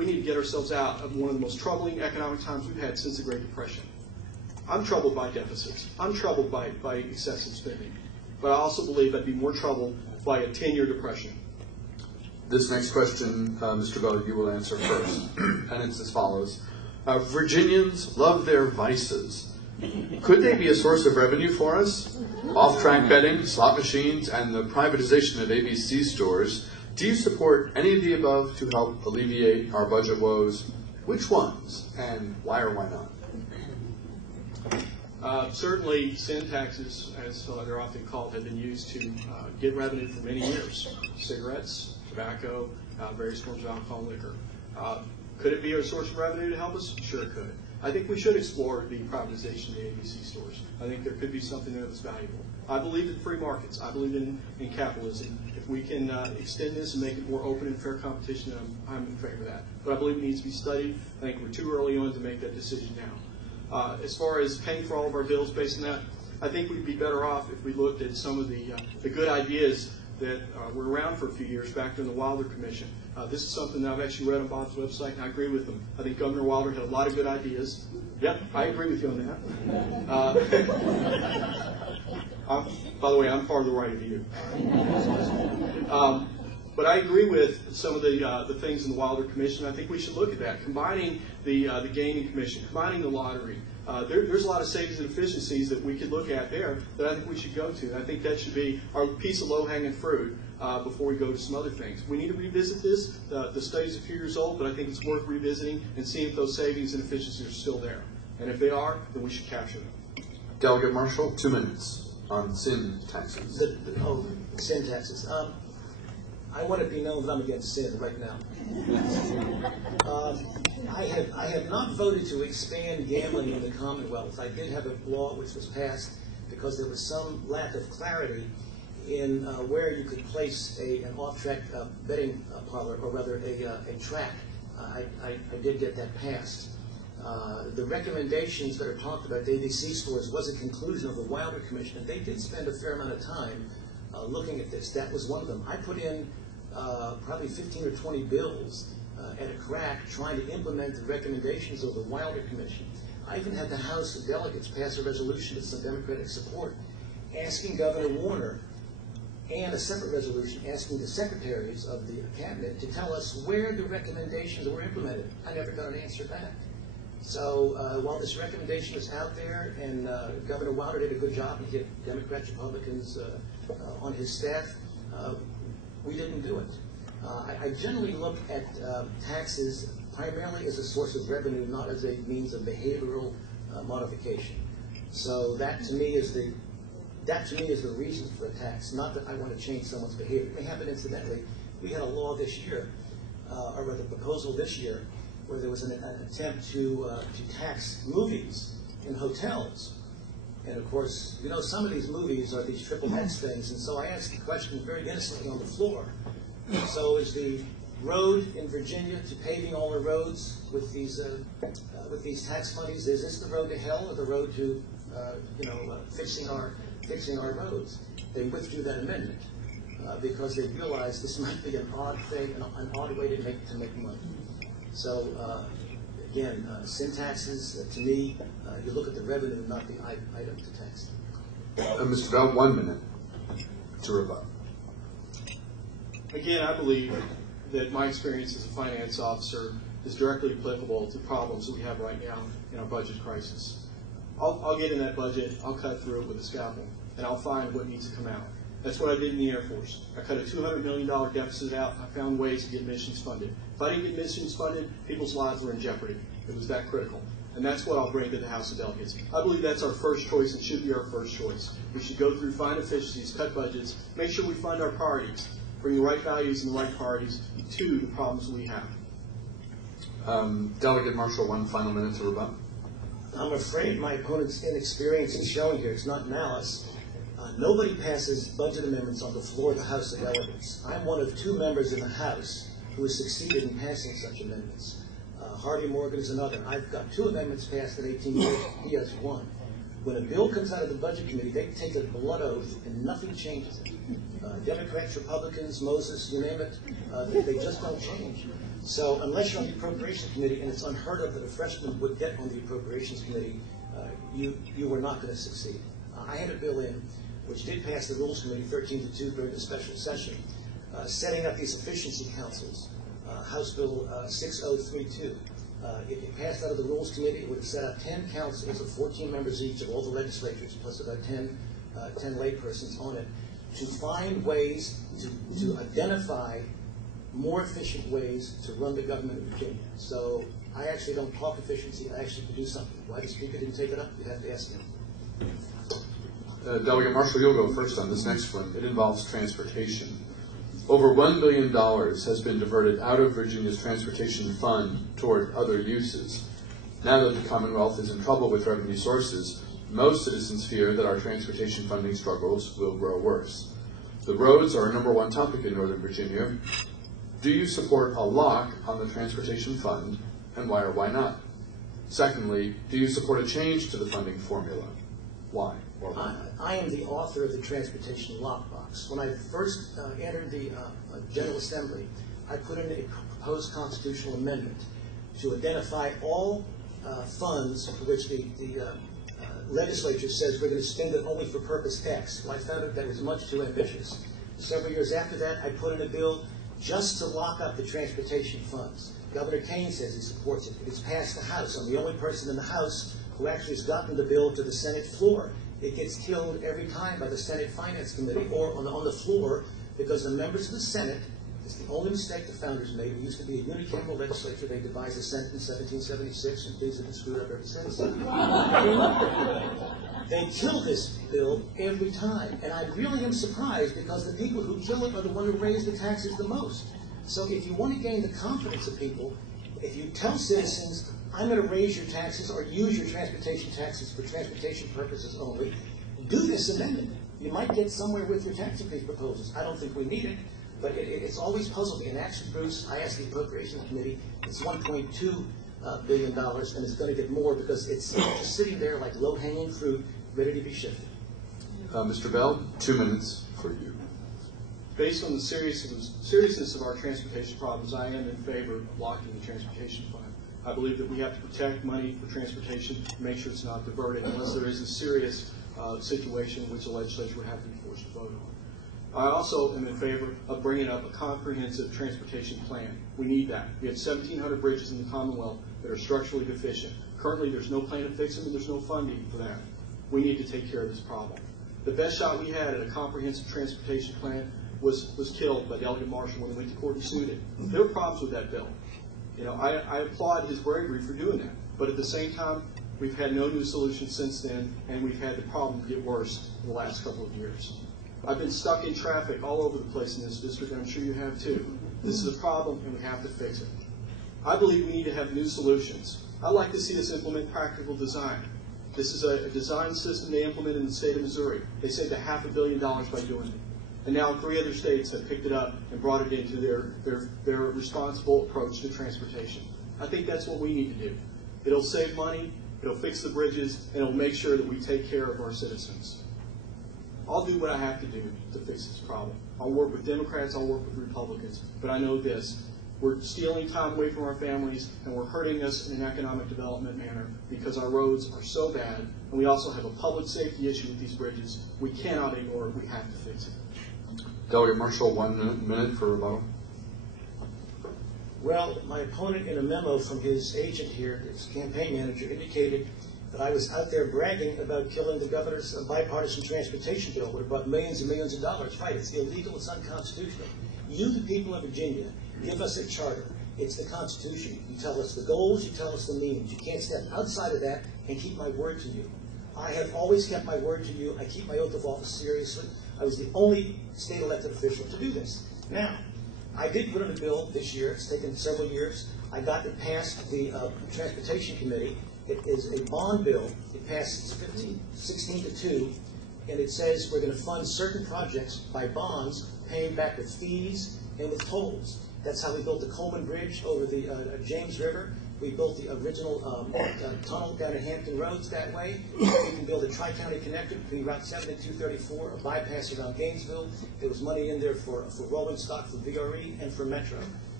we need to get ourselves out of one of the most troubling economic times we've had since the Great Depression. I'm troubled by deficits. I'm troubled by excessive spending. But I also believe I'd be more troubled by a 10-year depression. This next question, Mr. Bell, you will answer first. And it's as follows. Virginians love their vices. Could they be a source of revenue for us? Off-track betting, slot machines, and the privatization of ABC stores. Do you support any of the above to help alleviate our budget woes? Which ones, and why or why not? Certainly, sin taxes, as they're often called, have been used to get revenue for many years. Cigarettes, tobacco, various forms of alcohol and liquor. Could it be a source of revenue to help us? Sure it could. I think we should explore the privatization of the ABC stores. I think there could be something there that's valuable. I believe in free markets. I believe in capitalism. If we can extend this and make it more open and fair competition, I'm in favor of that. But I believe it needs to be studied. I think we're too early on to make that decision now. As far as paying for all of our bills based on that, I think we'd be better off if we looked at some of the good ideas that were around for a few years back during the Wilder Commission. This is something that I've actually read on Bob's website, and I agree with him. I think Governor Wilder had a lot of good ideas. Yep, I agree with you on that. By the way, I'm far to the right of you. But I agree with some of the things in the Wilder Commission. I think we should look at that, combining the gaming commission, combining the lottery. There's a lot of savings and efficiencies that we could look at there that I think we should go to. And I think that should be our piece of low-hanging fruit before we go to some other things. We need to revisit this. The study's a few years old, but I think it's worth revisiting and seeing if those savings and efficiencies are still there. And if they are, then we should capture them. Delegate Marshall, 2 minutes on sin taxes. Sin taxes. I want to be known that I'm against sin right now. I have not voted to expand gambling in the Commonwealth. I did have a law which was passed because there was some lack of clarity in where you could place an off-track betting parlor, or rather a track. I did get that passed. The recommendations that are talked about at ABC stores was a conclusion of the Wilder Commission, and they did spend a fair amount of time looking at this. That was one of them. I put in probably 15 or 20 bills at a crack trying to implement the recommendations of the Wilder Commission. I even had the House of Delegates pass a resolution with some Democratic support asking Governor Warner, and a separate resolution asking the secretaries of the cabinet to tell us where the recommendations were implemented. I never got an answer back. So while this recommendation is out there, and Governor Wilder did a good job to get Democrats, Republicans on his staff, we didn't do it. I generally look at taxes primarily as a source of revenue, not as a means of behavioral modification. So that to me is the reason for a tax, not that I want to change someone's behavior. It may happen incidentally. We had a law this year, or rather a proposal this year, where there was an attempt to tax movies in hotels. And of course, you know, some of these movies are these triple X things, and so I asked the question very innocently on the floor. So is the road in Virginia to paving all the roads with these tax monies? Is this the road to hell, or the road to fixing our roads? They withdrew that amendment because they realized this might be an odd thing, an odd way to make money. So again, sin taxes, to me, you look at the revenue, not the item to tax. Mr. Bell, 1 minute to rebut. Again, I believe that my experience as a finance officer is directly applicable to problems that we have right now in our budget crisis. I'll get in that budget, I'll cut through it with a scalpel, and I'll find what needs to come out. That's what I did in the Air Force. I cut a $200 million deficit out. I found ways to get missions funded. If I didn't get missions funded, people's lives were in jeopardy. It was that critical. And that's what I'll bring to the House of Delegates. I believe that's our first choice and should be our first choice. We should go through, find efficiencies, cut budgets, make sure we fund our priorities, bring the right values and the right priorities to the problems we have. Delegate Marshall, 1 final minute to rebut. I'm afraid my opponent's inexperience is showing here. It's not malice. Nobody passes budget amendments on the floor of the House of Delegates. I'm one of 2 members in the House who has succeeded in passing such amendments. Harvey Morgan is another. I've got 2 amendments passed in 18 years. He has 1. When a bill comes out of the Budget Committee, they take a blood oath and nothing changes it. Democrats, Republicans, Moses, you name it, they just don't change. So unless you're on the Appropriations Committee, and it's unheard of that a freshman would get on the Appropriations Committee, you were not going to succeed. I had a bill in which did pass the Rules Committee 13-2 during the special session, setting up these efficiency councils, House Bill 6032. If it passed out of the Rules Committee, it would have set up 10 councils of 14 members each of all the legislatures, plus about 10 laypersons on it, to find ways to identify more efficient ways to run the government of Virginia. So I actually don't talk efficiency, I actually produce something. Why the Speaker didn't take it up, you'd have to ask him. Delegate Marshall, you'll go first on this next one. It involves transportation. Over $1 billion has been diverted out of Virginia's transportation fund toward other uses. Now that the Commonwealth is in trouble with revenue sources, most citizens fear that our transportation funding struggles will grow worse. The roads are our #1 topic in Northern Virginia. Do you support a lock on the transportation fund, and why or why not? Secondly, do you support a change to the funding formula? Why or why not? I am the author of the Transportation Lockbox. When I first entered the General Assembly, I put in a proposed constitutional amendment to identify all funds for which the legislature says we're going to spend it only for purpose X. Well, I found out that was much too ambitious. Several years after that, I put in a bill just to lock up the transportation funds. Governor Kane says he supports it. It's passed the House. I'm the only person in the House who actually has gotten the bill to the Senate floor. It gets killed every time by the Senate Finance Committee or on the floor because the members of the Senate, it's the only mistake the founders made. It used to be a unicameral legislature. They devised the Senate in 1776, and things have been screwed up ever since. They kill this bill every time, and I really am surprised because the people who kill it are the ones who raise the taxes the most. So if you want to gain the confidence of people, if you tell citizens, I'm going to raise your taxes or use your transportation taxes for transportation purposes only, do this amendment. You might get somewhere with your tax increase proposals. I don't think we need it, but it's always puzzled me. And actually, Bruce, I asked the Appropriations Committee, it's $1.2 billion, and it's going to get more because it's just sitting there like low-hanging fruit, ready to be shifted. Mr. Bell, 2 minutes for you. Based on the seriousness of our transportation problems, I am in favor of locking the transportation fund. I believe that we have to protect money for transportation, make sure it's not diverted unless there is a serious situation in which the legislature would have to be forced to vote on. I also am in favor of bringing up a comprehensive transportation plan. We need that. We have 1,700 bridges in the Commonwealth that are structurally deficient. Currently, there's no plan to fix them, and there's no funding for that. We need to take care of this problem. The best shot we had at a comprehensive transportation plan was killed by Delegate Marshall when he went to court and sued it. There were problems with that bill. You know, I applaud his bravery for doing that. But at the same time, we've had no new solutions since then, and we've had the problem get worse in the last couple of years. I've been stuck in traffic all over the place in this district, and I'm sure you have too. This is a problem, and we have to fix it. I believe we need to have new solutions. I'd like to see us implement practical design. This is a design system they implemented in the state of Missouri. They saved $500 million by doing it. And now 3 other states have picked it up and brought it into their responsible approach to transportation. I think that's what we need to do. It'll save money, it'll fix the bridges, and it'll make sure that we take care of our citizens. I'll do what I have to do to fix this problem. I'll work with Democrats, I'll work with Republicans, but I know this. We're stealing time away from our families, and we're hurting us in an economic development manner because our roads are so bad, and we also have a public safety issue with these bridges. We cannot ignore it. We have to fix it. Delegate Marshall, 1 minute for rebuttal. Well, my opponent in a memo from his agent here, his campaign manager, indicated that I was out there bragging about killing the governor's bipartisan transportation bill. It would have brought millions and millions of dollars. Right, it's illegal, it's unconstitutional. You, the people of Virginia, give us a charter. It's the Constitution. You tell us the goals, you tell us the means. You can't step outside of that and keep my word to you. I have always kept my word to you. I keep my oath of office seriously. I was the only state elected official to do this. Now, I did put in a bill this year. It's taken several years. I got it past the Transportation Committee. It is a bond bill. It passed 16-2, and it says we're going to fund certain projects by bonds, paying back with fees and with tolls. That's how we built the Coleman Bridge over the James River. We built the original tunnel down at Hampton Roads that way. We can build a tri-county connector between Route 7 and 234, a bypass around Gainesville. There was money in there for rolling stock, for VRE, and for Metro.